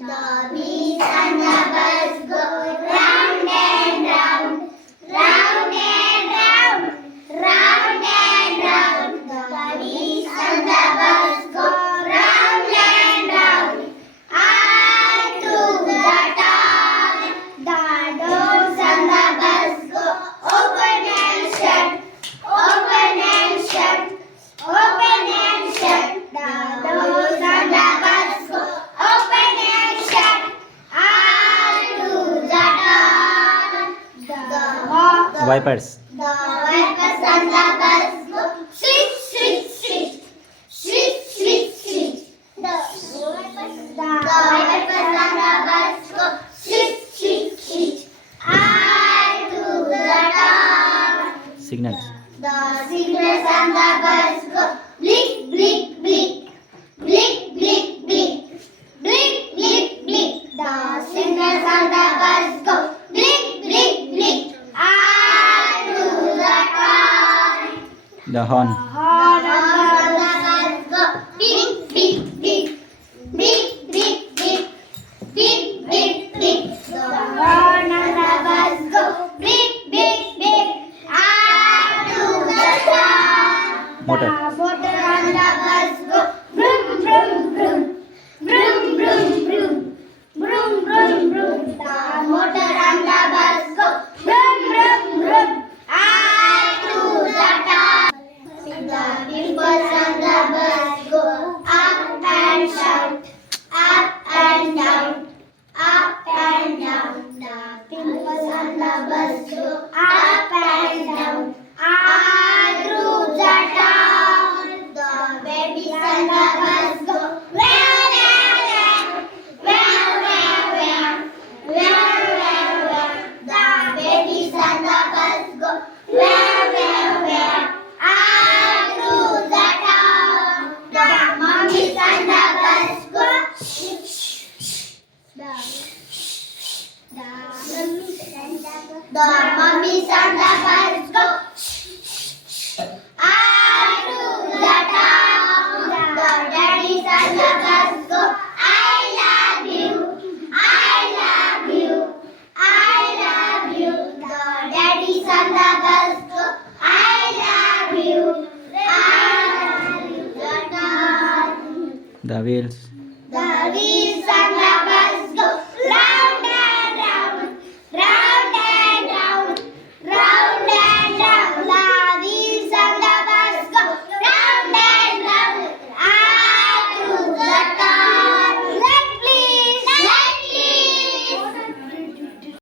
The bees and the birds go round and round, round and round, round and round. The bees and the birds go round and round. I to the town. The doors and the birds go open and shut, open and shut, open and shut. The doors and the birds go open and shut. I to the town. The Vipers. vipers and the birds go sweet, sweet, sweet, sweet, sweet, sweet. The vipers and the birds go sweet, sweet, sweet. I to the town. Signals. The signals and the birds go blick, blick, blick, blick, blick, blick, blick, blick, blick. The signals and the birds go blick, blick, blick. I to the town. The horn.